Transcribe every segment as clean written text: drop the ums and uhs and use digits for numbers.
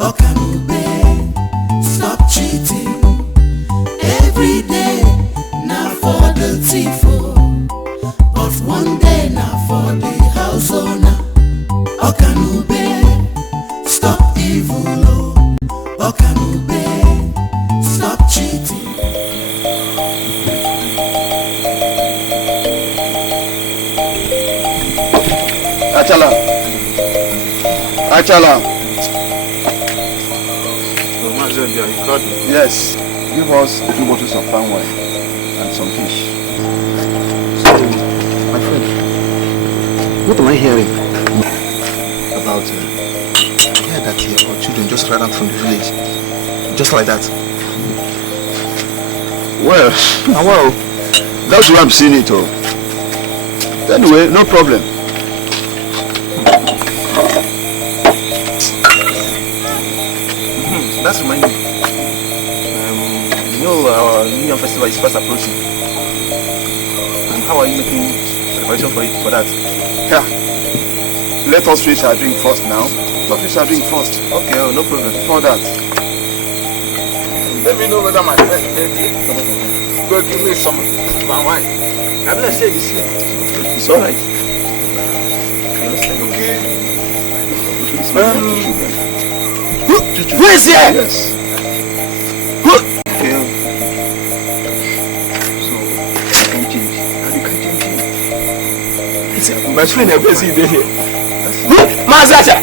Okanube, stop cheating. Every day, now for the thief, but one day now for the house owner. Okanube, stop evil. Okanube, stop cheating. Achala. Yes, give us 2 bottles of palm wine and some fish. So, my friend, what am I hearing? About I hear that your children just ran out from the village. Just like that. Well, that's why I'm seeing it all. Anyway, no problem. That's reminding me. You know our New Year festival is fast approaching. And how are you making preparation for that? Yeah. Let us finish our drink first now. Okay, no problem. Before that, let me know whether my friend go give me some wine. I'm not saying this. It's alright. Who is here? yes. Okay. So, I can change. You can change. My friend is busy here. Mazacha!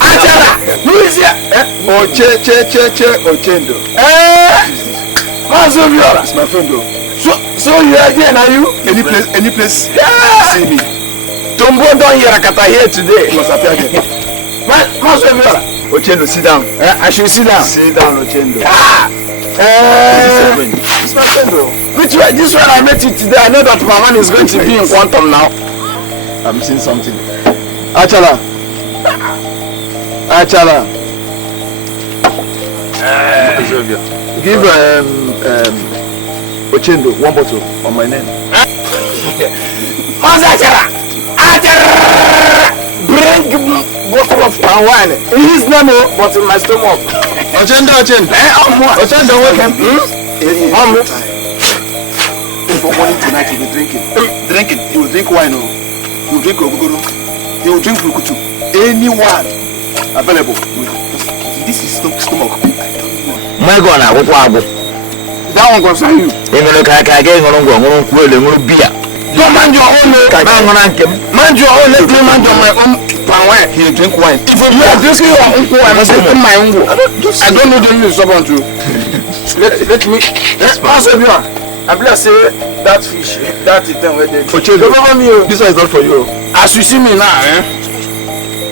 Achara! Who is here? Ochendo. Mazoviola! It's my friend though. So you are here now, you? Any place? Yeah. See me. Tombo don't hear Rakata here today. You must appear here. Mazoviola! Ochendo, sit down. I should sit down. Sit down, Ochendo. It's my friend though. Which way? This one I met you today. I know that my man is going to be in quantum now. I'm seeing something. Achala. Give Ochendo 1 bottle on my name. How's Achala? Bring bottle of palm wine. In his name, but in my stomach. Ochendo. Ochendo, welcome. For morning tonight, you'll be drinking. You will drink wine. You will drink ogogoro. You will drink frukutu. Anyone available. This is stomach. My God, I will. That one concern you. Don't mind your own. Mind your own. Let me mind on my own palm wine. You drink wine. If you are drinking your own wine, I'm drinking my own. I don't know the news someone to. Let me. I'm going to say that fish, that thing where they. This one is not for you. As you see me now,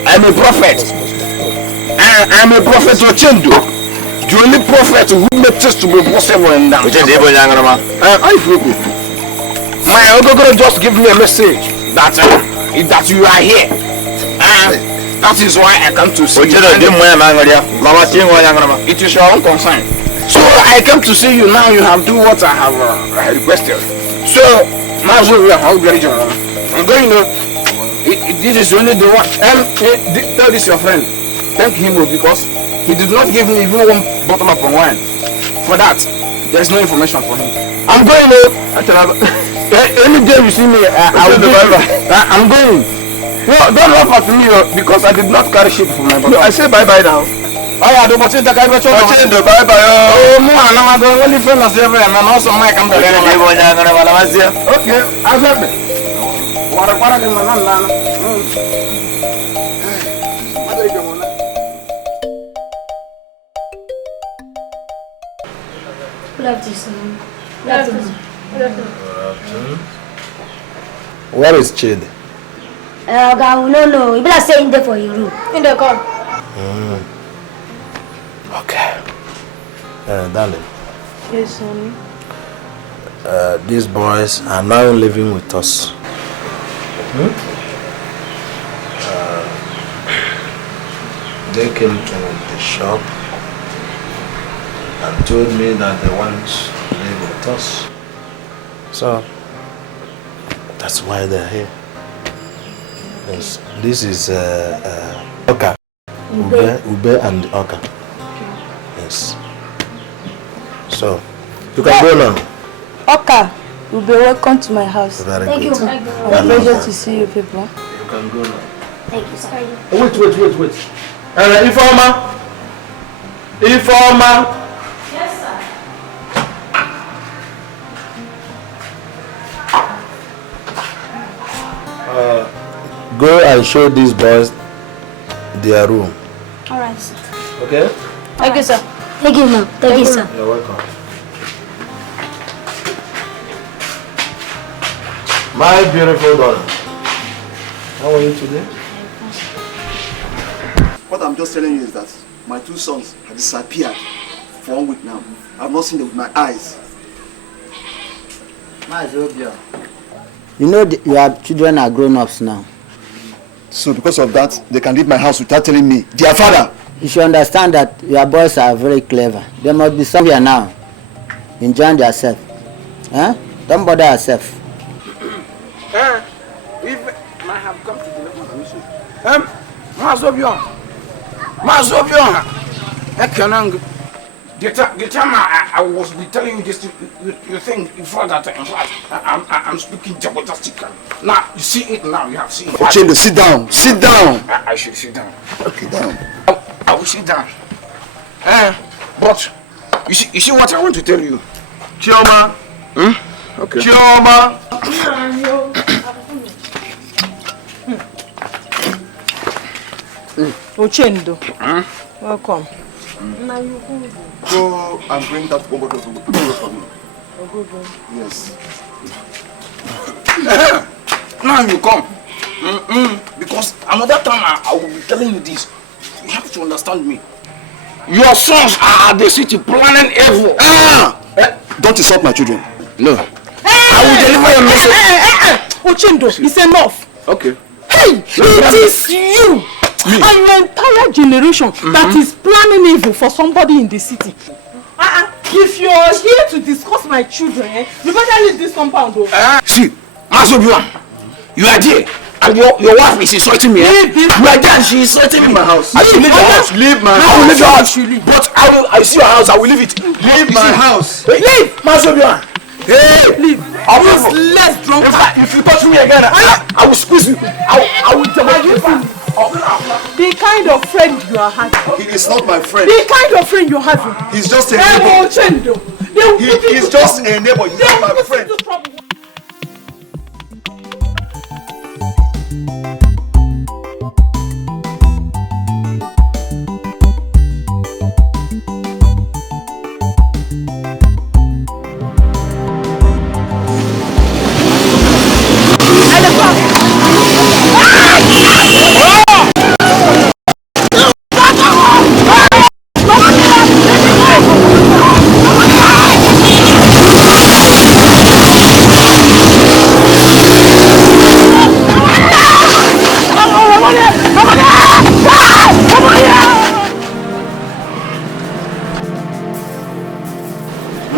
I'm a prophet. I'm a prophet Ochendo. The only prophet who makes us to be possible in that. My Ogogoro just give me a message that you are here. That is why I come to see you. It is your own concern. So I came to see you now. You have do what I have requested. So now I'm going to. This is only the one. Tell this your friend. Thank him because he did not give me even 1 bottle of wine. For that, there is no information for him. I'm going to. Any day you see me, I will be. I'm going. No, don't laugh at me because I did not carry shit for my bottle. I say bye now. Oh, I don't want to take a bye bye. Oh, I'm going only friend as ever, and also Mike. I'm going to. Okay, I'll help it. What a Where is Chid? No. You better stay in there for your room. In the car. Okay. Darling. Yes, honey. These boys are now living with us. They came to the shop and told me that they want to live with us. So, that's why they're here. Yes. This is Oka. Ube and Oka. Yes. So, you can go now. Oka, you'll be welcome to my house. Very Thank good. you. I'm pleasure to see you people. You can go now. Thank you, sir. Oh, wait. Informa. Yes, sir. Go and show these boys their room. All right, sir. Okay? Thank you, sir. Thank you, ma'am. Thank you, sir. You're welcome. My beautiful daughter. How are you today? What I'm just telling you is that my two sons have disappeared for 1 week now. I've not seen them with my eyes. You know your children are grown-ups now. So because of that, they can leave my house without telling me. Their father! You should understand that your boys are very clever. They must be somewhere now, enjoying themselves. Huh? Don't bother yourself. If I have come to the level of mission. Mazobion. The time I was telling you this, you think before that, in fact, I'm speaking Jabotastica. Now, you see it now, you have seen it. Ochendo, sit down. Sit down. I should sit down. Okay, down. I will sit down. But, you see what I want to tell you? Chioma. Okay. Chioma. Ochendo. Welcome. Go and bring that one bottle for me. Yes. Now you come. Because another time I will be telling you this. You have to understand me. Your sons are at the city planning evil. Don't insult my children. No. I will deliver your message. Ochendo, it's enough. Okay. Hey, it is you and your entire generation that is planning evil for somebody in the city. If you are here to discuss my children, you better leave this compound. See, Masobua, you are there. And your wife is insulting me. Leave this. You are there and she is insulting me. My house. I should leave your house. Leave my I house. will leave your house. But I see your house. I will leave it. Leave my house. Leave, Masobua. Hey, Leave. I will Less drunk. If you touch me again, I will squeeze you. I will tell you. The kind of friend you are having. He is not my friend. The kind of friend you're having. He's just a neighbor. Ochendo. He is just a neighbor. He's not my friend.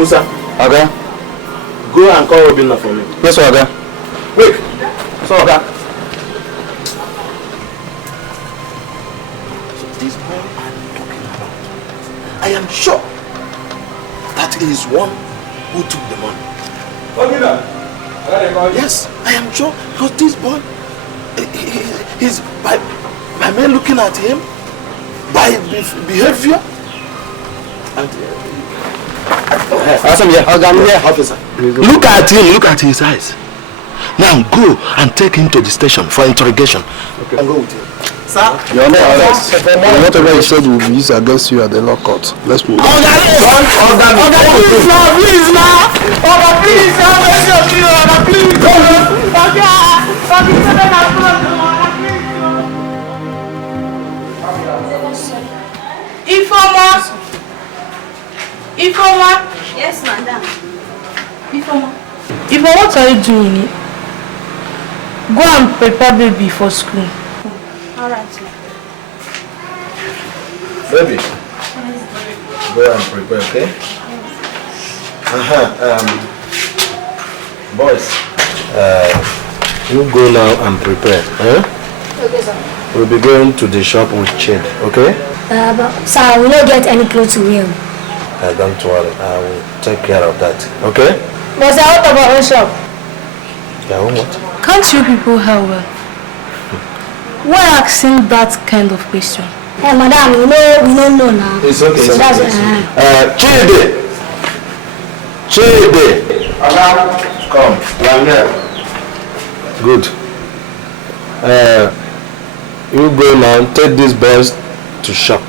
Musa. Okay. Go and call Obinna for me. Yes, Oga. Wait. So, Oga. So this boy I'm talking about, I am sure that he is one who took the money. Obinna. Yes, I am sure because this boy, he's by me looking at him, by behavior, and officer. Look at him, look at his eyes. Now go and take him to the station for interrogation. Okay. And go with him. Sir? You're under arrest. Whatever you said will be used against you at the law court. Let's move. Please now! Please, Ifoma. Yes, madam. Ifoma, what are you doing? Go and prepare baby for school. Alright. Baby, go and prepare, okay? Boys, you go now and prepare, huh? Okay, sir. We'll be going to the shop with Chid, okay? But sir, we don't get any clothes to wear. Don't worry, I will take care of that, okay? But sir, what about our shop? Yeah, what? Can't you people help her? Why asking that kind of question? Hey, madam, we don't know now. It's okay. So that's Chidi! Come, I'm here. Good. You go now, take these boys to shop.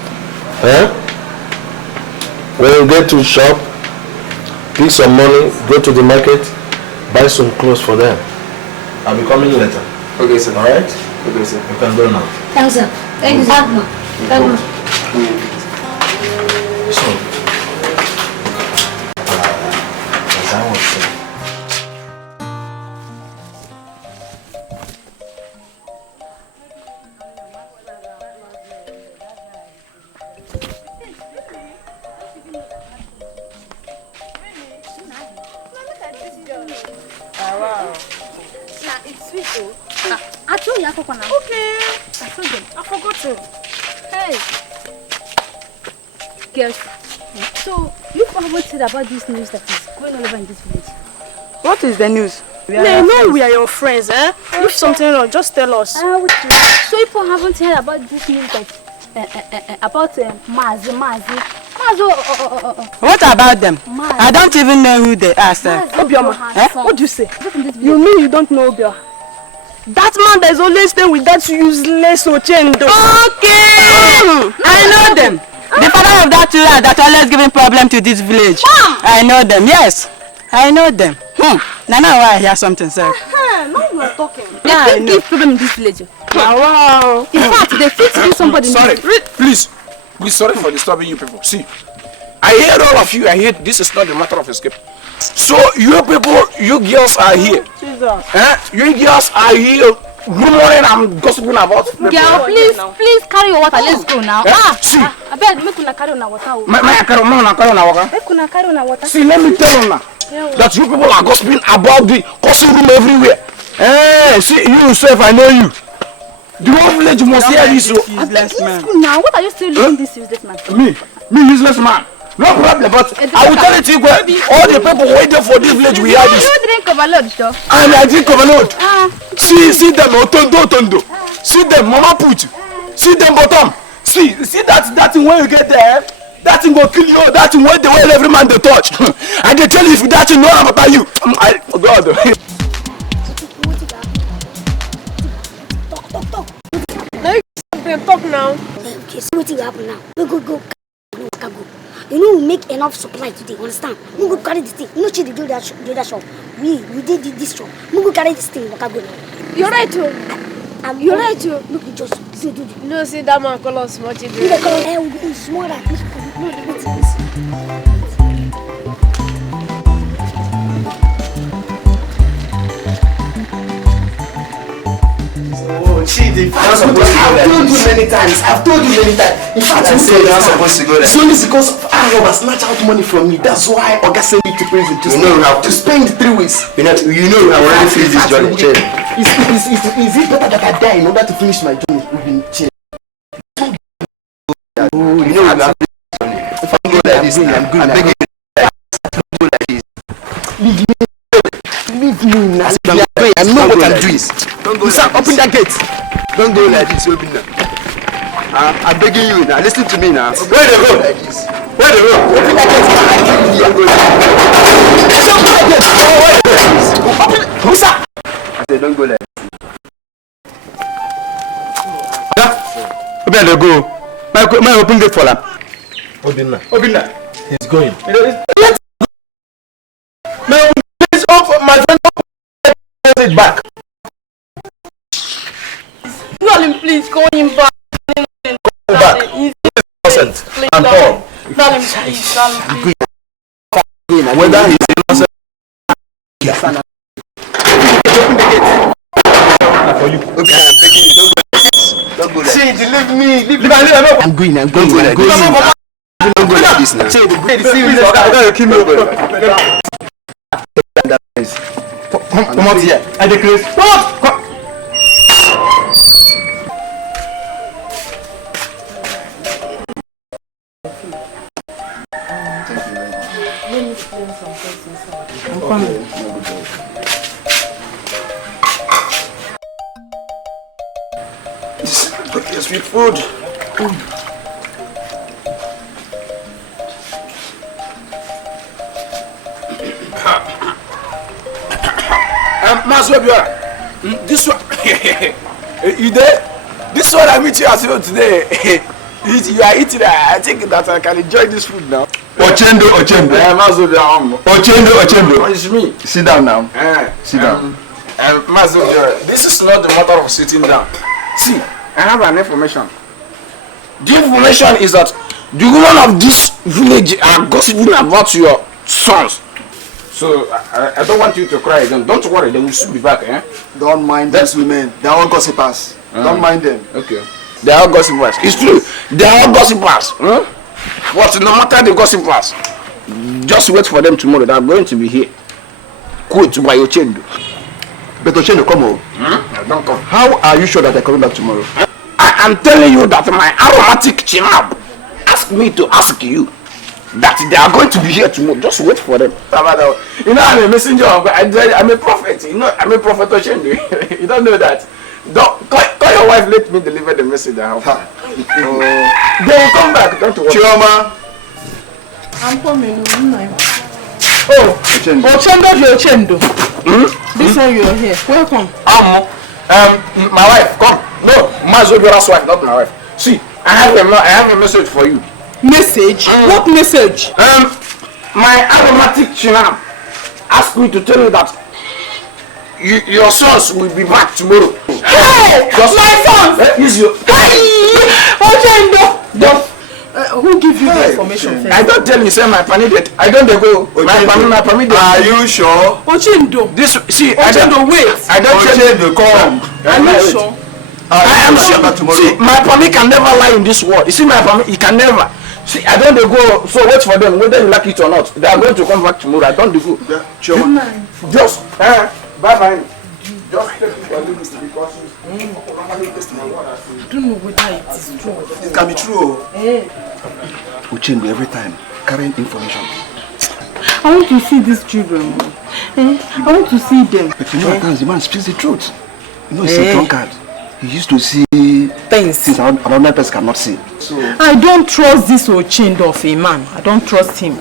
When you get to shop, pick some money, go to the market, buy some clothes for them. I'll be coming later. Okay, sir. Alright? Okay, sir. You can go now. Thanks, sir. Thank you, sir. Thank you. So, as I was saying, I told you I forgot now. Okay. I told them. I forgot to. Hey. Girls. So, you haven't said about this news that is going all over in this village. What is the news? We are your friends, eh? If something wrong, just tell us. So, you haven't heard about this news that about Mazi. What about them? I don't even know who they are, sir. Obioma, what do you say? You mean you don't know Obioma? That man that is always staying with that useless Ochendo. Okay! I know them. The father of that child that always giving problem to this village. I know them, yes. I know them. Now I hear something, sir. Now you are talking. They don't give problem in this village. Wow. In fact, they fit to somebody. Sorry, please. We're sorry for disturbing you people. See, I hear all of you. I hear this is not a matter of escape. So you people, you girls are here. Jesus. You girls are here. Good morning. I'm gossiping about. Girl, please carry your water. Let's go now. See, I beg, make una carry una water. carry una water. See, let me tell you now that you people are gossiping about the costume room everywhere. See, you yourself, I know you. The whole village must hear this. Useless man. Now, what are you still doing this useless man? Me useless man. No problem, but I will tell it to you, all the people waiting for this village, we hear this. You drink overload, sure. And I drink overload. See them, Otondo. See them, Mama Put. See them, bottom. See that thing when you get there, that thing will kill you. That thing when they will every man they touch. I can tell you if that thing know about you. Oh God. Talk now. Okay, so what will happen now? We go. You know, we make enough supply today, understand? We go carry this thing. You know, she did do that shop. We did this shop. We go carry this thing. You're right, too. You're right, too. Look, we just see, do it. No, see that man call us much. We call him small like this. I've told you many times. In fact, I say you're not supposed to go there. It's only because Arab snatch out money from me. That's why Oga sent me to prison to spend 3 weeks. You know we have already finished this journey. Is it better that I die in order to finish my journey? You know we have finished this journey. If I go like this, I'm begging you. Go like this. Leave me now. I know what I'm doing. Don't go Sir, open that gate. Don't go like this. Open that. I'm begging you now. Listen to me now. Where they go? Like this. Where they go? Open that gate. Don't go like this. Open that gate. Where they go? Open it. Who's that? I said don't go like this. Where they go? My open gate for them. Open that. He's going. My friend, it back. Darling, please call him back. Go back. Innocent. And Paul. Darling, please. Whether he's innocent. Open the gate. For you. Okay, I'm begging you. Don't go like this. See, leave me. Leave me. I'm going. Don't go like this. Don't go like this now. Come out here. I declare. Come. Let me clean some things inside. I'm coming. Yes, sweet food. This one, you there? This one I meet you as well today. You are eating. I think that I can enjoy this food now. Ochendo. It's me. Sit down now. Sit down. This is not the matter of sitting down. See, I have an information. The information is that the women of this village are gossiping about your sons. So I don't want you to cry again. Don't worry, they will soon be back. Don't mind those women. They are all gossipers. Don't mind them. Okay. They are all gossipers. It's true. They are all gossipers. But no matter the gossipers, just wait for them tomorrow. They are going to be here. Quote by Ochendo. But Ochendo, come on. Don't come. How are you sure that they're coming back tomorrow? I am telling you that my aromatic chinab asked me to ask you that they are going to be here tomorrow. Just wait for them. You know, I'm a messenger of God. I'm a prophet. You know, I'm a prophet Ochendo. You don't know that. Don't call your wife. Let me deliver the message I have. They will come back. Don't worry. Chioma. I'm coming. Oh, Ochendo. This one you're here. Welcome. My wife, come. No, Mazobiora's wife, not my wife. See, I have a message for you. Message? What message? My aromatic chinam asked me to tell you that your sons will be back tomorrow. Hey! My sons! Use your... Ochendo! Who give you the information first? I don't tell you, say my panidate. I don't go. My panidate. Are you sure? Ochendo. This, see, Ochendo, wait. I don't Ochendo, come. I'm not sure. I am sure. See, my pami can never lie in this world. You see, my pami, he can never. See, I don't go. So wait for them, whether you like it or not. They are going to come back tomorrow. I don't go. Yeah, sure. Just, bye bye. Just take it for because I don't know whether it is true. It can be true. Ochendo every time carrying information. I want to see these children. I want to see them. But you know, at times the man speaks the truth. You know, he's a drunkard. He used to see things another person cannot see. So I don't trust this Ochendo of a man. I don't trust him.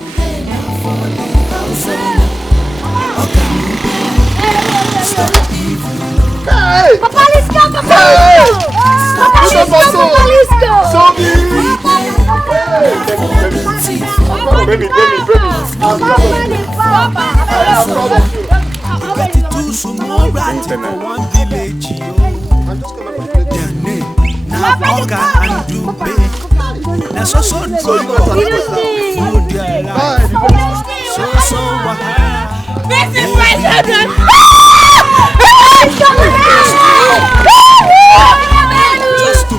Hey! Papa, let's go! Papa, let's go! Papa, let's go! Baby. This is my children! Just to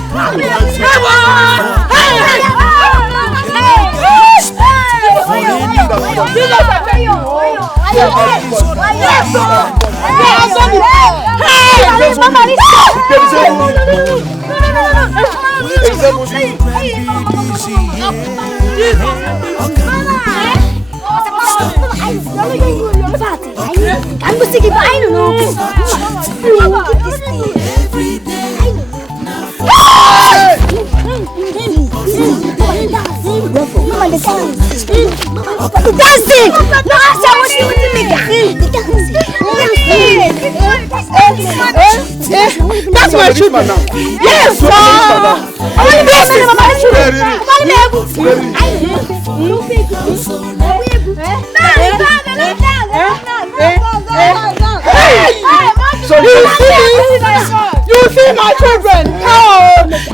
I'm going to give I don't know. Every day. Dancing! No, that's my children now. Yes, sir. I want so you see my children. Oh,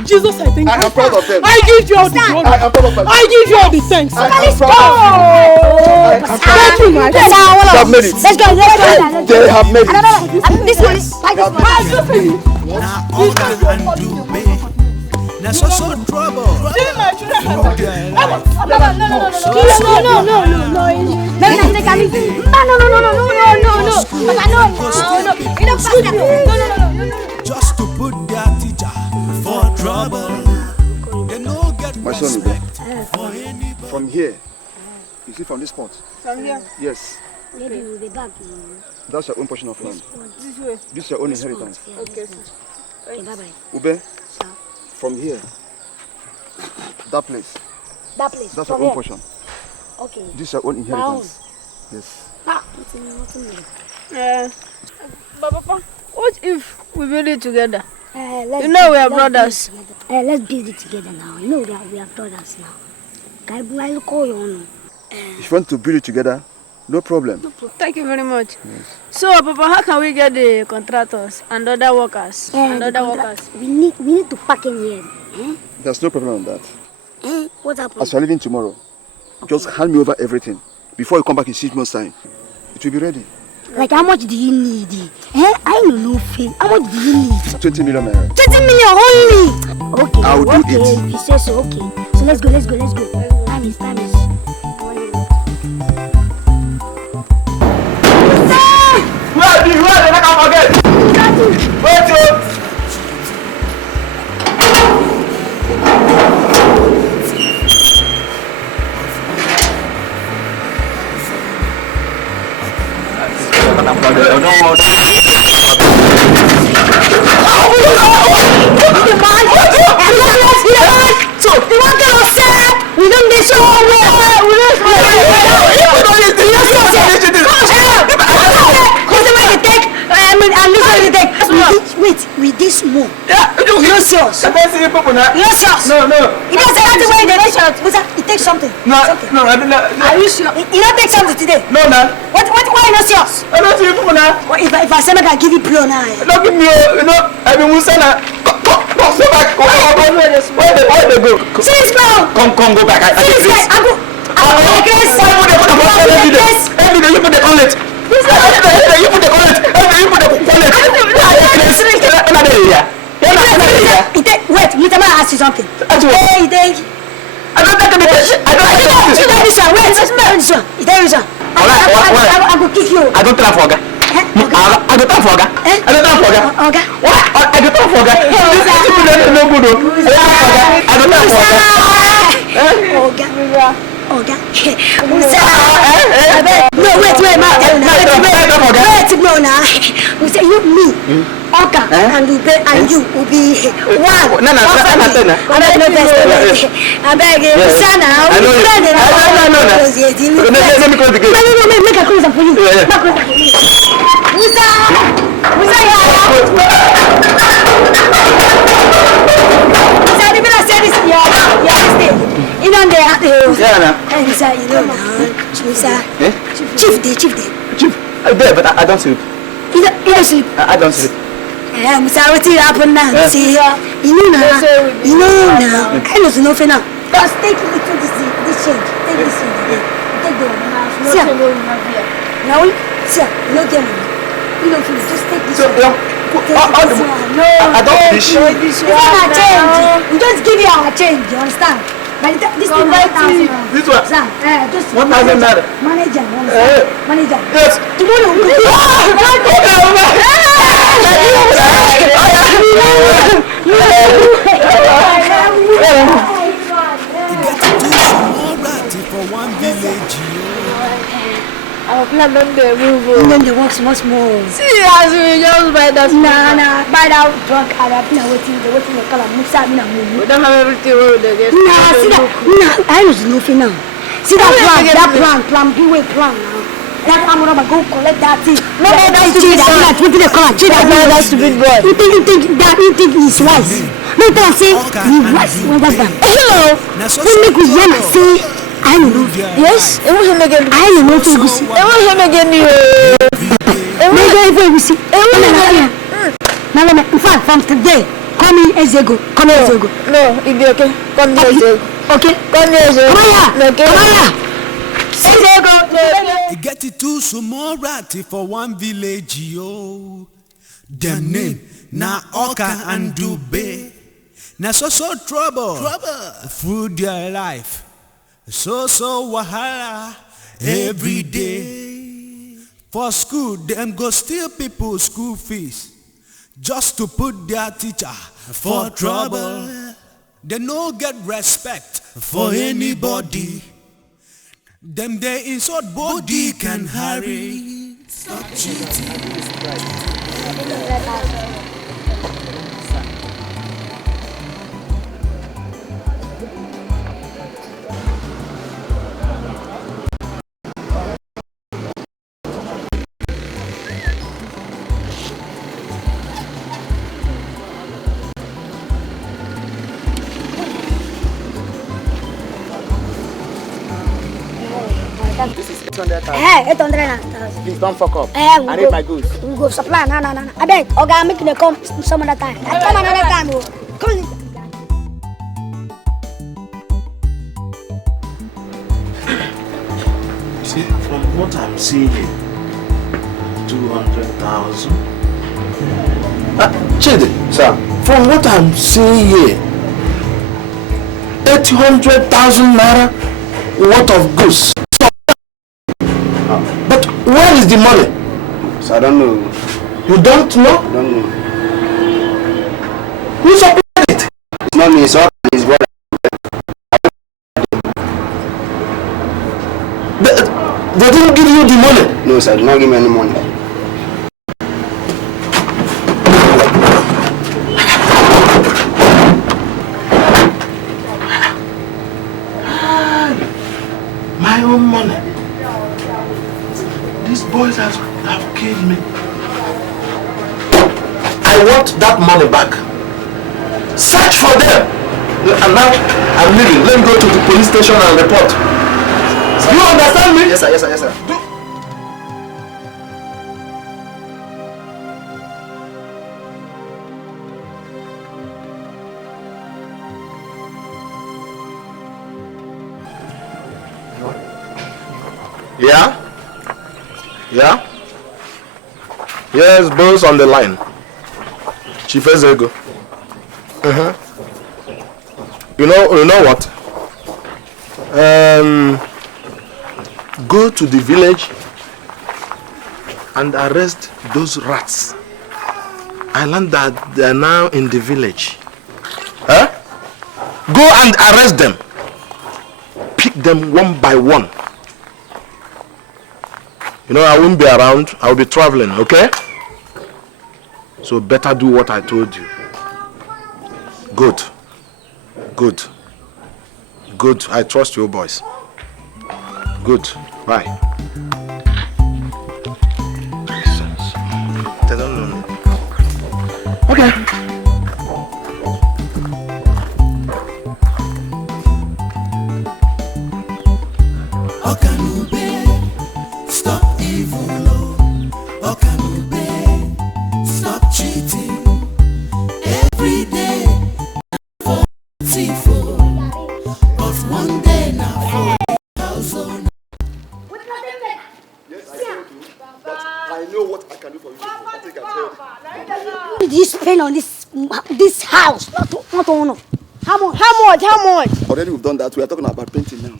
Jesus, I thank you. I am proud of them. I give you all the glory. I am proud of them. I give you all the thanks. I am proud of them. Thank you, my They have made it. Let's go. They have made it. This one is so trouble. See my children. Just to put their teacher for trouble. They no get my son, from here, You see from this spot? From here? Yes. Maybe we'll be back. That's your own portion of land. This way? This is your own inheritance. Okay, sir. Okay, bye-bye. Ube, from here, that place. That place? That's your From own here? portion. Okay. This is your own inheritance. Yes. Ah, but Papa, what if we build it together? let's You know we are let's brothers. build it together. Let's build it together now. You know we are brothers now. I'll call you on. If you want to build it together, no problem. Thank you very much. So, Papa, how can we get the contractors and other workers? We need to pack in here. Eh? There's no problem on that. What happened? As you're leaving tomorrow, just hand me over everything. Before you come back in 6 months' time, it will be ready. Like how much do you need? I don't know. How much do you need? 20 million naira. 20 million only. Okay. I will do it. If you say so, okay. So let's go. Time is. Where did I come again? Wait, With this move. No, serious. No. You don't say that way in the nation. It takes something. No, I don't know. Are you sure? You don't take something today? No, man. Why not serious? I don't see people now. If I say I can give you blow now. Don't give me, I've been Musana. Come back. Where they go? See this girl. Come, go back. I See this guy. I go. Every day you put the collet. You put the collet. Wait, let me ask you something. Hey, thank you. I don't take this. Wait. I will kick you. I don't tell for I don't tell for Okay. I don't tell for No, wait, no, now. We say you, me, Oka, and you will be one. No. I beg you, Sana. Let me close the gate. No, make a close up for you. You know Chief. There, but I don't sleep. You don't sleep? I don't sleep. I'm sorry, what happened now? See, you know now. I know nothing now. Just take it to this change. Take this thing. Take the one. See, now see, no get money. You don't feel. Just take this. So, no, I don't finish. It's not a change. We just give you our change. You understand? But this thing is 1,000. This one? Just 1,000 naira. Manager. Yes. Tomorrow we go. For one village. Our plan don't they move. And then the works much more. See, as we just buy that. Nah. Buy that drunk and I've been waiting the color. We don't have everything road again. Nah, see that. Nah, I was nothing now. See that plan B way plan now. That I'm gonna go collect that thing. No, that's stupid. That stupid boy. You think he's wise? No, don't say he's wise. Well, that's done. Hello. Let me go here and say. I don't know. Yes? It was him again. I don't know. It was him again. Now, in fact, from today, call me Ezego. No, it'll be okay. Come here, Ezego. Okay? Come here, Ezego. Come here. It get it too small ratty for one village, yo. Them name na Oka and Dube. Na so trouble through their life. So wahala every day. For school, them go steal people's school fees just to put their teacher for trouble. They no get respect for anybody. Them they insult both Dick and Harry. Stop cheating. This is 800,000. Hey, 800,000. Please don't fuck up. I need my goods. We go supply. No. I beg. Okay, make it come some other time. Come another time. Come. See, from what I'm seeing here, 200,000. Chidi, sir. From what I'm seeing here, 800,000 naira worth of goods. But where is the money? So I don't know. You don't know? I don't know. Who supplied it? It's not me, it's all his brother. They didn't give you the money? No, sir, they did not give me any money. My own money. These boys have killed me. I want that money back. Search for them. And now I'm leaving. Let me go to the police station and report. Do you understand me? Yes, sir, yes, sir, yes, sir. Yeah? Yeah? Yes, boss on the line. Chief Ezego. You know what? Go to the village and arrest those rats. I learned that they are now in the village. Huh? Go and arrest them. Pick them one by one. You know, I won't be around. I'll be traveling, okay? So better do what I told you. Good. Good. Good. I trust you boys. Good. Bye. They don't know me. Okay. Stop evil, Okanube, stop cheating. Every day, for tifo, but one day now for household. Yes, I told you, but I know what I can do for you. I think I tell you. This pain on this house, not owner. How much? Already we've done that. We are talking about painting now.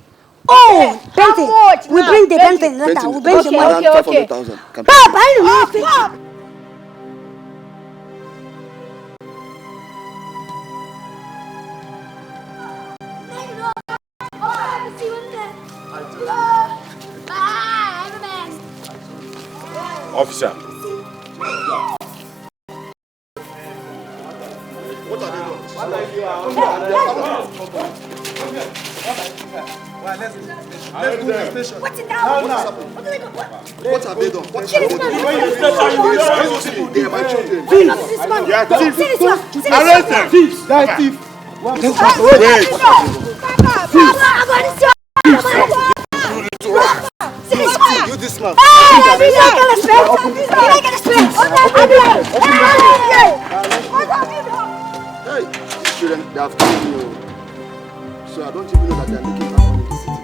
Oh, painting. We bring the painting later. We bring the money. Around 500,000. Papa, I don't know. Officer. What are they doing? Let's go to the station. What's it now? What have they done? What have they done? They are my children. They are thieves. Arrest them. Thieves. They are thieves. You this man. Hey, children, they have killed you. So I don't even know that they are making happen in the city.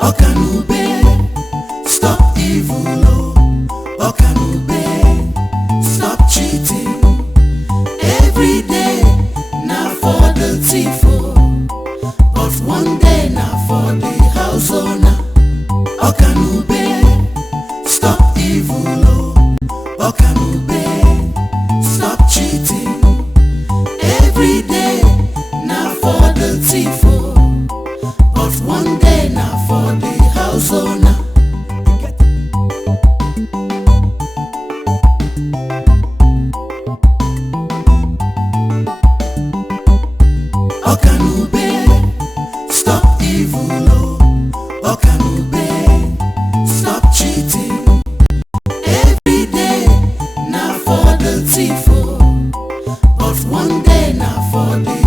Okanube, stop evil, Okanube, stop cheating. Every day, now for the tifo, but one day now for the house owner. Okanube. stop evil, oh, Okanube, stop cheating. Every day, now for the thief, oh, but one day now for the house owner. Okanube, stop evil, oh, Okanube, stop cheating. Every day, now for the thief, oh, but one day now for the